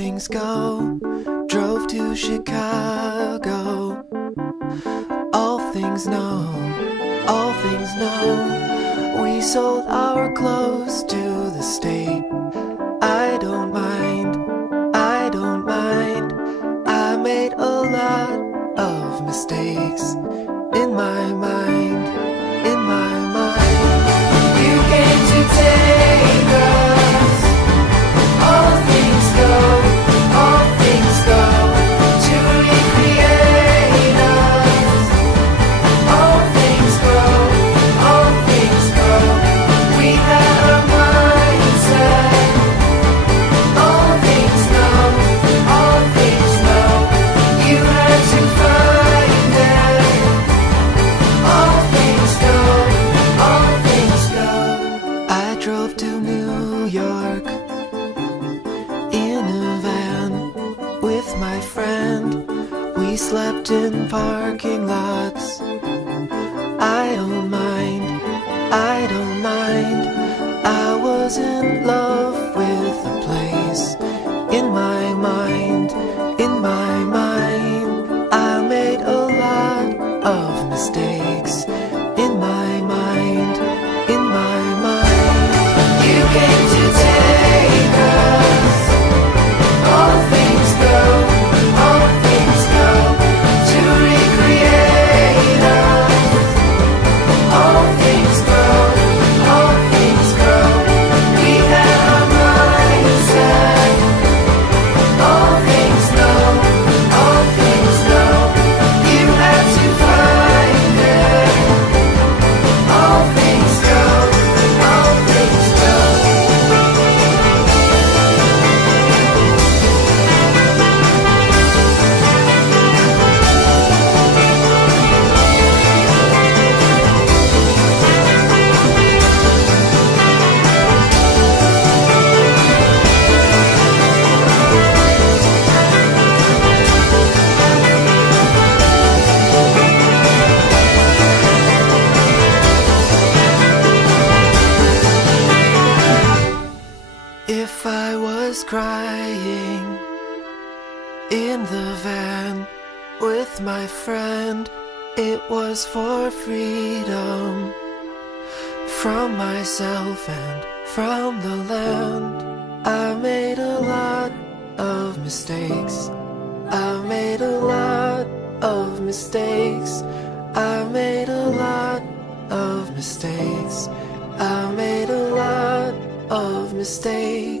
things go, drove to Chicago. All things know, we sold our clothes to the state. I don't mind, I made a lot of mistakes in my mind, You came to take us. All things go, to recreate us. All things go, we had our mindset. All things know, you had to find it. All things go, I drove to New York in a van with my friend. We slept in parking lots. I don't mind, I was in love with the place. In my mind, I made a lot of mistakes. In my mind, You came to take us. All things go, to recreate us. All things go, we had our mindset. All things know, you had to find it. All things go, If I was crying in the van with my friend, it was for freedom from myself and from the land. I made a lot of mistakes. I made a lot of mistakes. I made a lot of mistakes. I made a lot of mistakes.